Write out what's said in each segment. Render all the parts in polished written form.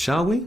shall we?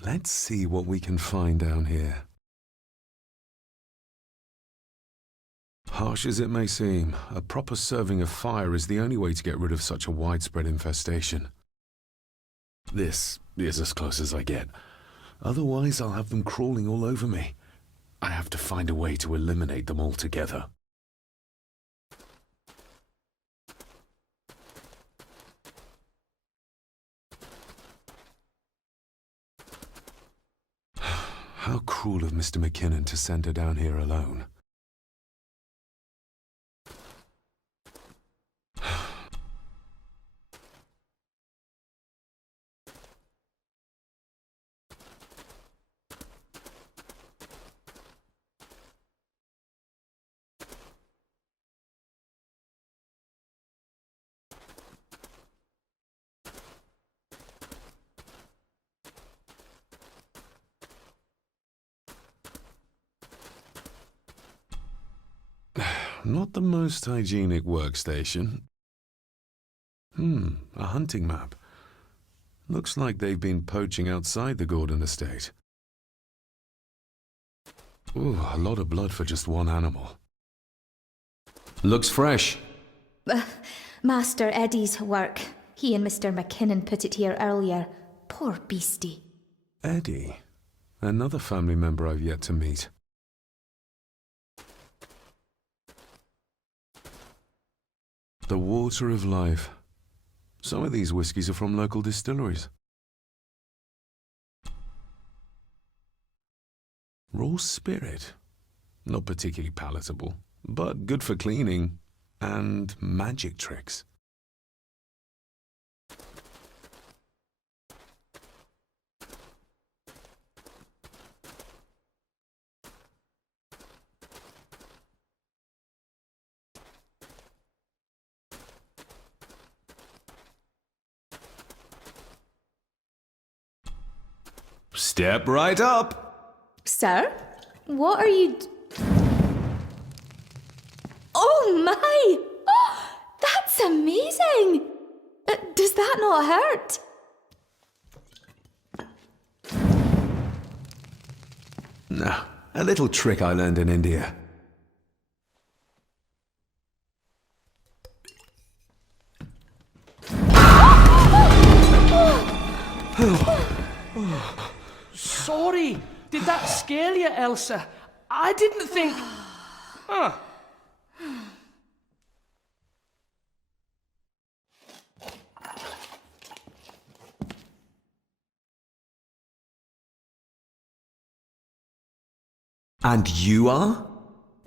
Let's see what we can find down here. Harsh as it may seem, a proper serving of fire is the only way to get rid of such a widespread infestation. This is as close as I get. Otherwise, I'll have them crawling all over me. I have to find a way to eliminate them altogether. How cruel of Mr. McKinnon to send her down here alone. Not the most hygienic workstation. A hunting map. Looks like they've been poaching outside the Gordon estate. Ooh, a lot of blood for just one animal. Looks fresh. Master Eddie's work. He and Mr. McKinnon put it here earlier. Poor beastie. Eddie? Another family member I've yet to meet. The water of life. Some of these whiskies are from local distilleries. Raw spirit. Not particularly palatable, but good for cleaning and magic tricks. Step right up. Sir? What are you Oh my! Oh, that's amazing! Does that not hurt? No, a little trick I learned in India. Sorry, did that scare you, Elsa? I didn't think... Huh. And you are?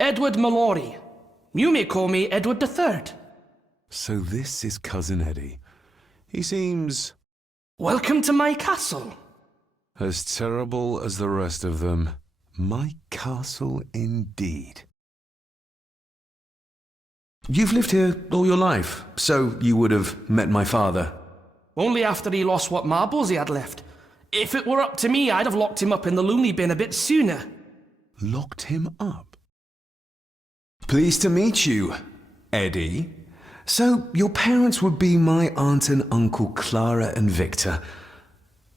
Edward Mallory. You may call me Edward III. So this is Cousin Eddie. He seems... Welcome to my castle. as terrible as the rest of them. My castle indeed. You've lived here all your life, so you would have met my father. Only after he lost what marbles he had left. If it were up to me, I'd have locked him up in the loony bin a bit sooner. Locked him up? Pleased to meet you, Eddie. So, your parents would be my aunt and uncle Clara and Victor.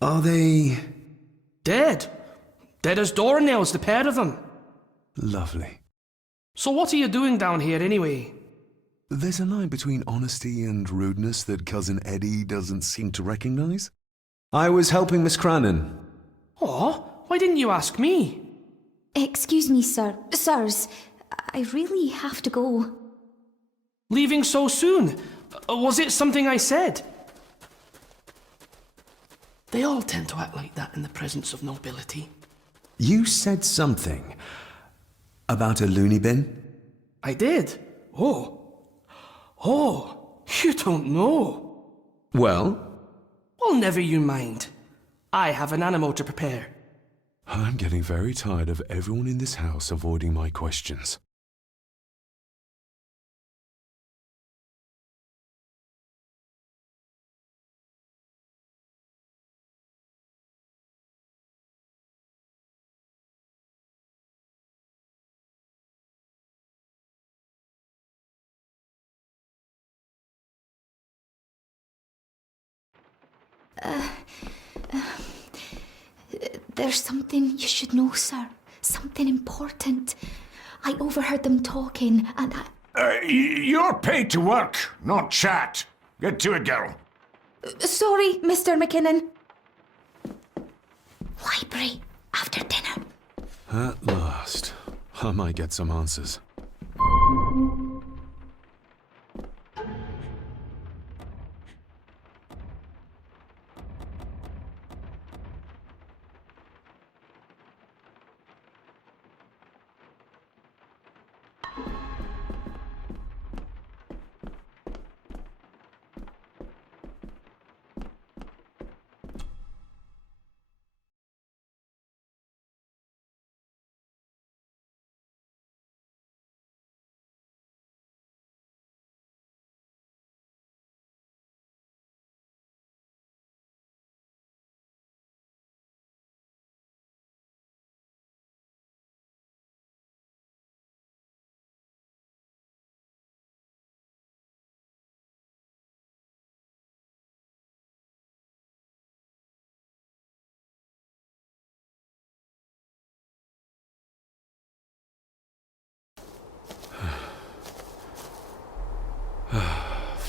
Are they... Dead. Dead as doornails, the pair of them. Lovely. So what are you doing down here anyway? There's a line between honesty and rudeness that Cousin Eddie doesn't seem to recognize. I was helping Miss Crannan. Oh, why didn't you ask me? Excuse me, sir. Sirs, I really have to go. Leaving so soon? Was it something I said? They all tend to act like that in the presence of nobility. You said something about a loony bin? I did. Oh, you don't know. Well, Well, never you mind. I have an animal to prepare. I'm getting very tired of everyone in this house avoiding my questions. There's something you should know, sir. Something important. I overheard them talking, and You're paid to work, not chat. Get to it, girl. Sorry, Mr. McKinnon. Library, after dinner. At last, I might get some answers.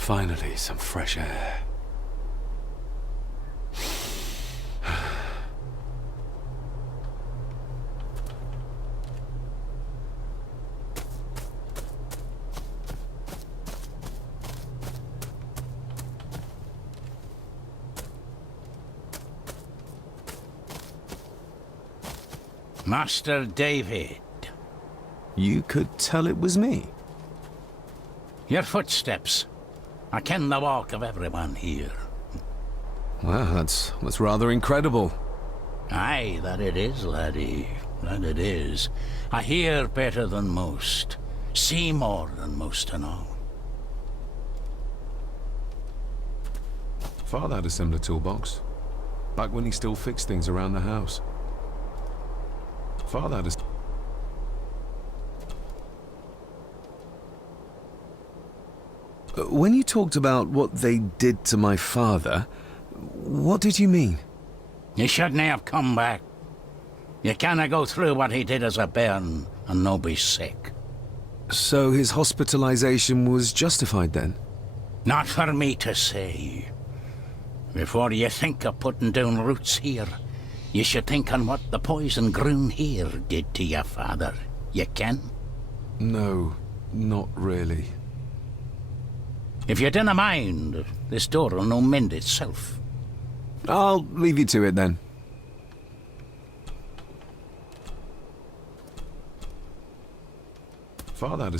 Finally, some fresh air. Master David. You could tell it was me. Your footsteps. I ken the walk of everyone here. Well, that's rather incredible. Aye, that it is, laddie. That it is. I hear better than most. See more than most and all. Father had a similar toolbox. Back when he still fixed things around the house. Father had a... When you talked about what they did to my father, what did you mean? You shouldn't have come back. You canna go through what he did as a bairn and no be sick. So his hospitalization was justified then? Not for me to say. Before you think of putting down roots here, you should think on what the poison grown here did to your father. You can? No, not really. If you dinna mind, this door'll no mend itself. I'll leave you to it then. Father had a...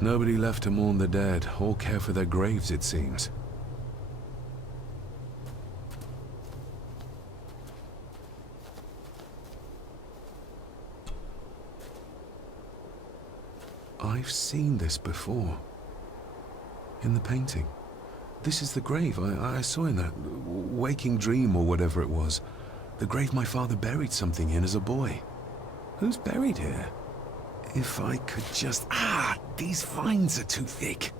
Nobody left to mourn the dead or care for their graves, it seems. I've seen this before. In the painting. This is the grave I saw in that waking dream or whatever it was. The grave my father buried something in as a boy. Who's buried here? If I could just... these vines are too thick.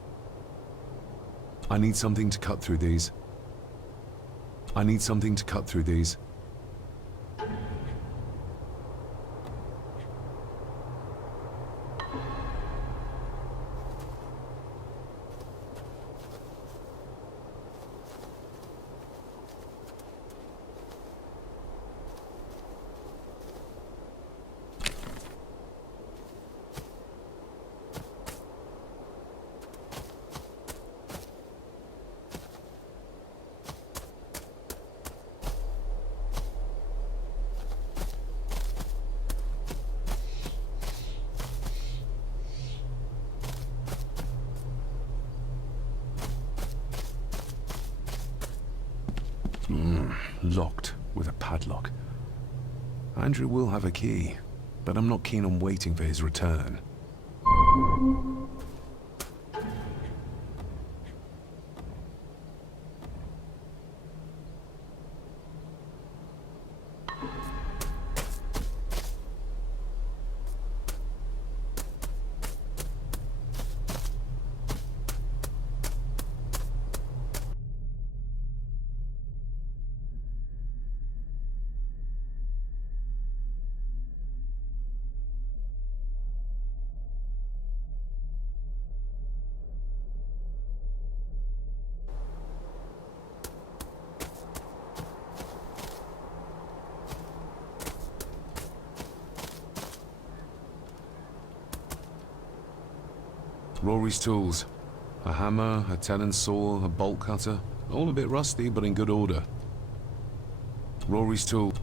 I need something to cut through these. I need something to cut through these. Locked with a padlock. Andrew will have a key, but I'm not keen on waiting for his return. Rory's tools. A hammer, a tenon saw, a bolt cutter. All a bit rusty, but in good order. Rory's tool.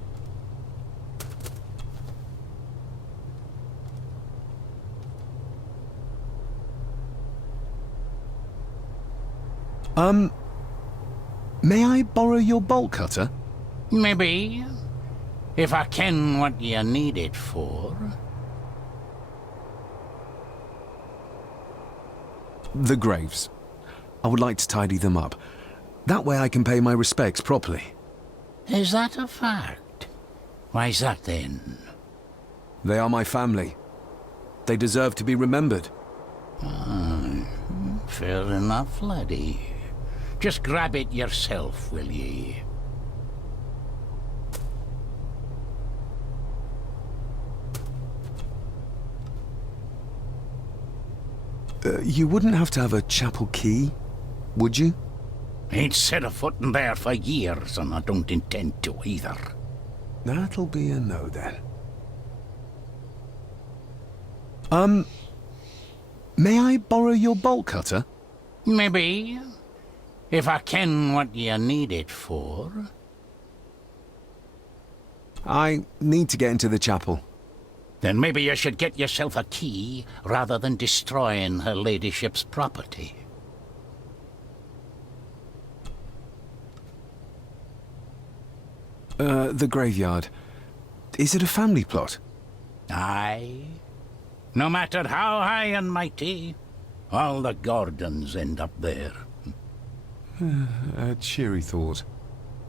May I borrow your bolt cutter? Maybe. If I ken what you need it for. The graves. I would like to tidy them up. That way I can pay my respects properly. Is that a fact? Why's that then? They are my family. They deserve to be remembered. Fair enough, laddie. Just grab it yourself, will ye? You wouldn't have to have a chapel key, would you? Ain't set a foot in there for years, and I don't intend to either. That'll be a no, then. May I borrow your bolt cutter? Maybe. If I ken what you need it for. I need to get into the chapel. Then maybe you should get yourself a key, rather than destroying her ladyship's property. The graveyard. Is it a family plot? Aye. No matter how high and mighty, all the Gordons end up there. A cheery thought.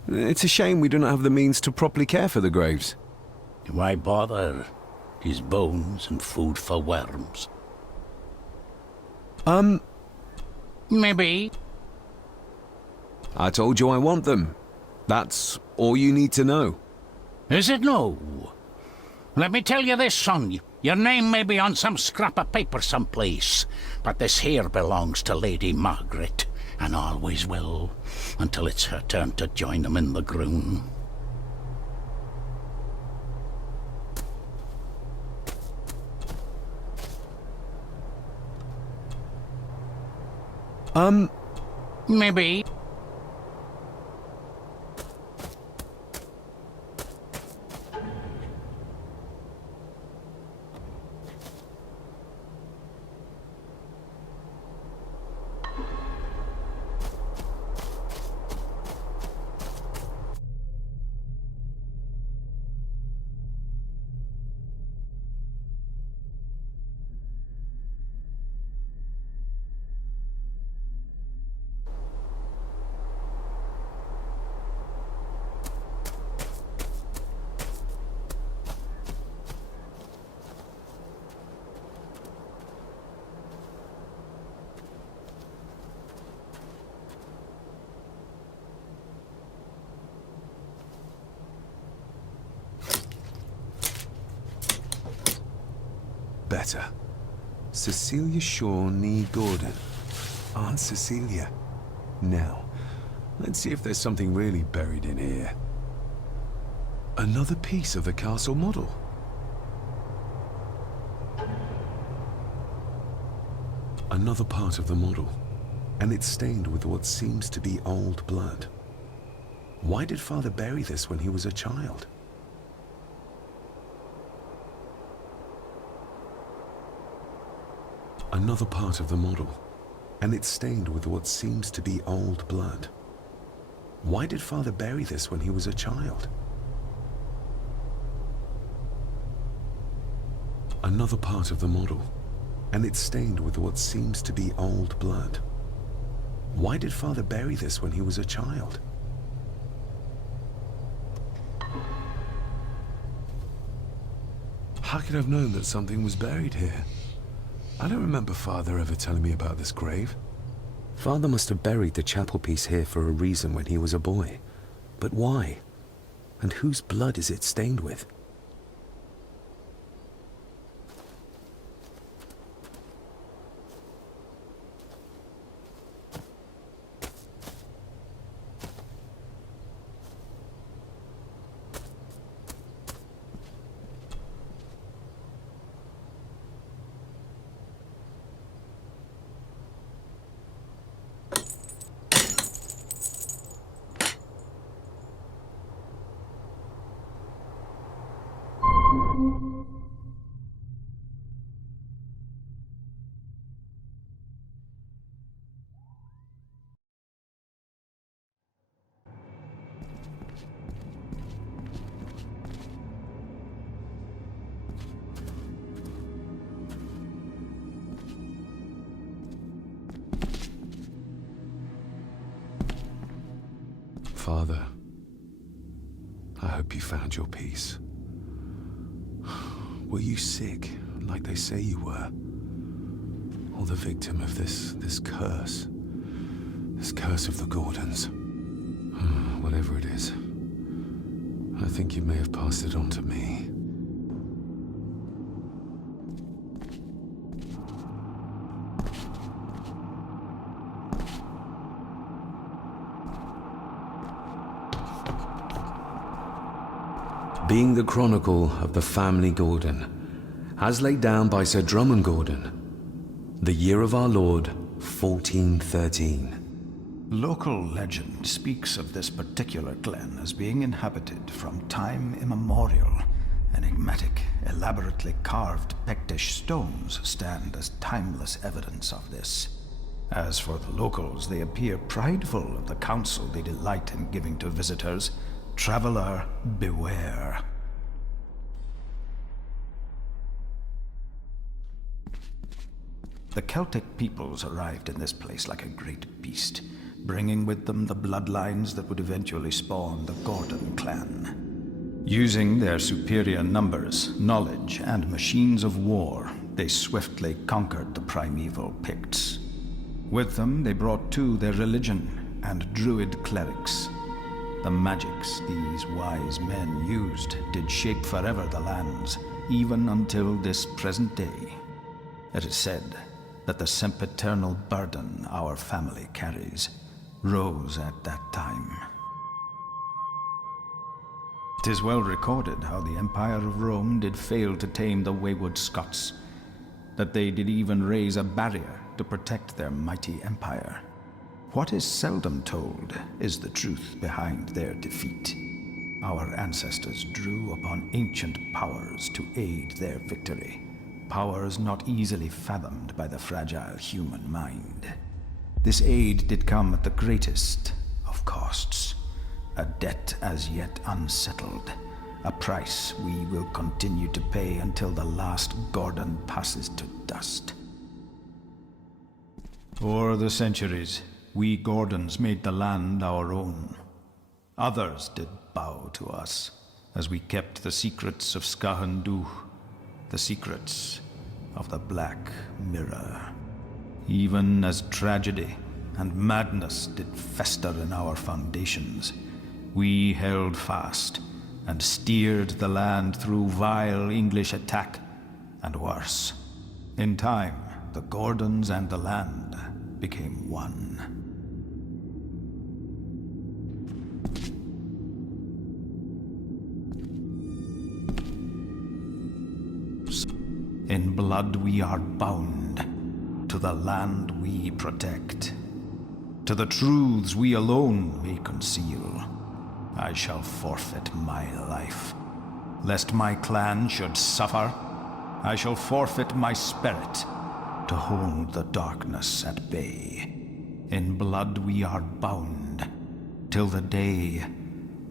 It's a shame we do not have the means to properly care for the graves. Why bother? 'Tis bones and food for worms. Maybe. I told you I want them. That's all you need to know. Is it no? Let me tell you this, son. Your name may be on some scrap of paper someplace, but this here belongs to Lady Margaret, and always will, until it's her turn to join them in the groon. Maybe. letter. Cecilia Shaw Nee Gordon. Aunt Cecilia. Now, let's see if there's something really buried in here. Another piece of the castle model. Another part of the model, and it's stained with what seems to be old blood. Why did Father bury this when he was a child? Another part of the model, and it's stained with what seems to be old blood. Why did Father bury this when he was a child? Another part of the model, and it's stained with what seems to be old blood. Why did Father bury this when he was a child? How could I have known that something was buried here? I don't remember Father ever telling me about this grave. Father must have buried the chapel piece here for a reason when he was a boy. But why? And whose blood is it stained with? Father, I hope you found your peace. Were you sick, like they say you were? Or the victim of this curse? This curse of the Gordons? Whatever it is, I think you may have passed it on to me. Being the chronicle of the family Gordon, as laid down by Sir Drummond Gordon, the year of our Lord, 1413. Local legend speaks of this particular glen as being inhabited from time immemorial. Enigmatic, elaborately carved Pictish stones stand as timeless evidence of this. As for the locals, they appear prideful of the counsel they delight in giving to visitors. Traveler, beware. The Celtic peoples arrived in this place like a great beast, bringing with them the bloodlines that would eventually spawn the Gordon clan. Using their superior numbers, knowledge, and machines of war, they swiftly conquered the primeval Picts. With them, they brought too their religion and druid clerics. The magics these wise men used did shape forever the lands, even until this present day. It is said that the sempiternal burden our family carries rose at that time. It is well recorded how the Empire of Rome did fail to tame the wayward Scots, that they did even raise a barrier to protect their mighty empire. What is seldom told is the truth behind their defeat. Our ancestors drew upon ancient powers to aid their victory, powers not easily fathomed by the fragile human mind. This aid did come at the greatest of costs, a debt as yet unsettled, a price we will continue to pay until the last Gordon passes to dust. For the centuries, we Gordons made the land our own. Others did bow to us, as we kept the secrets of Scahan Dubh, the secrets of the Black Mirror. Even as tragedy and madness did fester in our foundations, we held fast and steered the land through vile English attack and worse. In time, the Gordons and the land became one. In blood we are bound to the land we protect, to the truths we alone may conceal. I shall forfeit my life, lest my clan should suffer. I shall forfeit my spirit to hold the darkness at bay. In blood we are bound till the day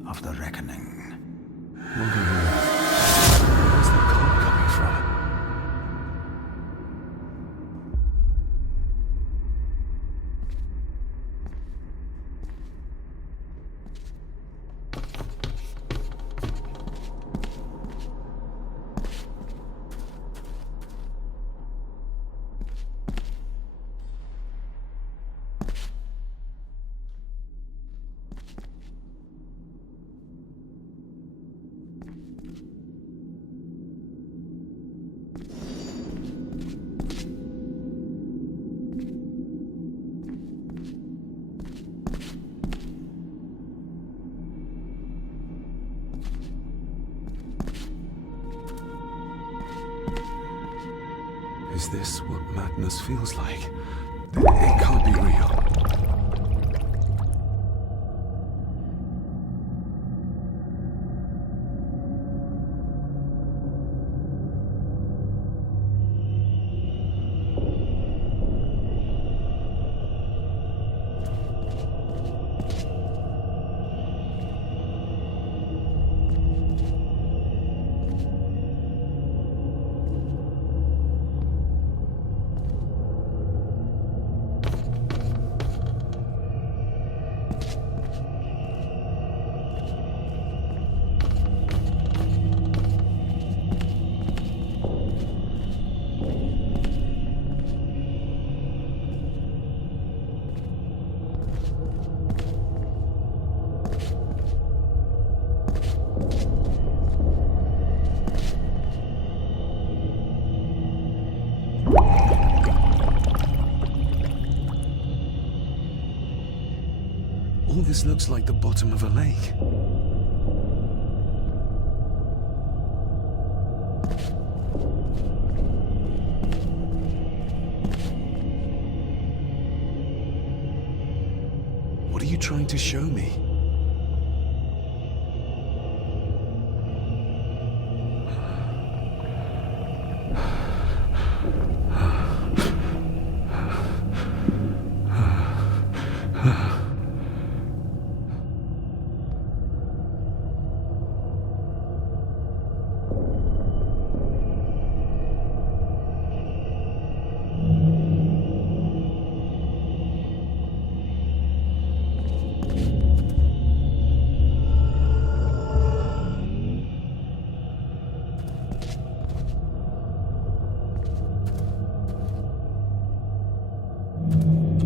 of the reckoning. Look at her. Where's the cold coming from? Is this what madness feels like? It can't be real. All this looks like the bottom of a lake. What are you trying to show me?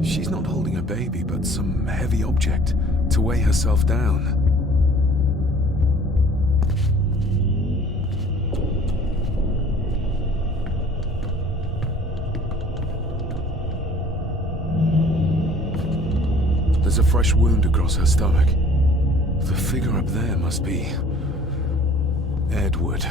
She's not holding a baby, but some heavy object to weigh herself down. There's a fresh wound across her stomach. The figure up there must be Edward.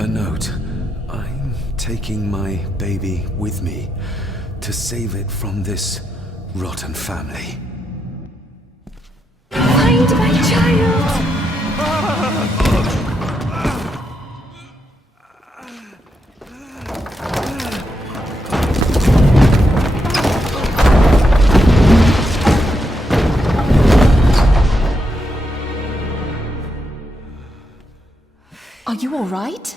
A note. I'm taking my baby with me to save it from this rotten family. Find my child! Are you all right?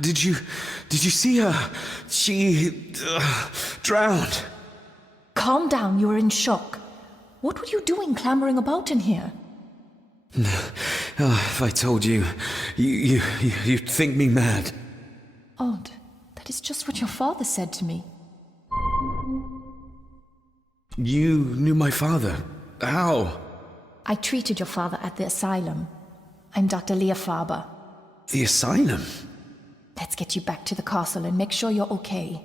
Did you see her? She drowned. Calm down, you were in shock. What were you doing clambering about in here? If I told you, you'd think me mad. Odd. That is just what your father said to me. You knew my father. How? I treated your father at the asylum. I'm Dr. Leah Faber. The asylum? Let's get you back to the castle and make sure you're okay.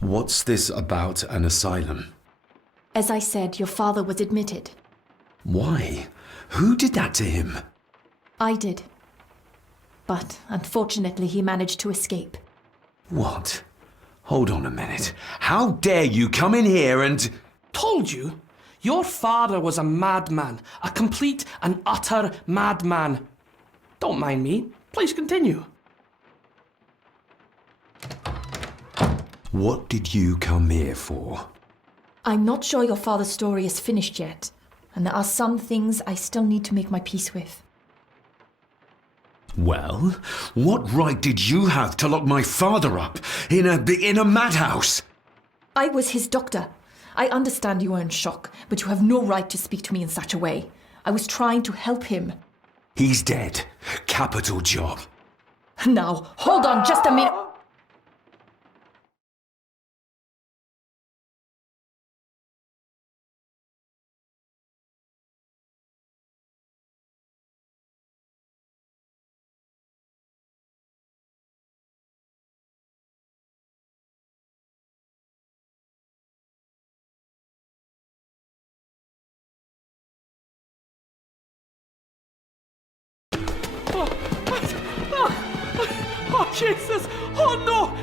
What's this about an asylum? As I said, your father was admitted. Why? Who did that to him? I did. But unfortunately, he managed to escape. What? Hold on a minute. How dare you come in here and... Told you? Your father was a madman. A complete and utter madman. Don't mind me. Please continue. What did you come here for? I'm not sure your father's story is finished yet, and there are some things I still need to make my peace with. Well, what right did you have to lock my father up in a madhouse? I was his doctor. I understand you are in shock, but you have no right to speak to me in such a way. I was trying to help him. He's dead. Capital job. Now, hold on just a minute. Oh, Jesus! Oh, no!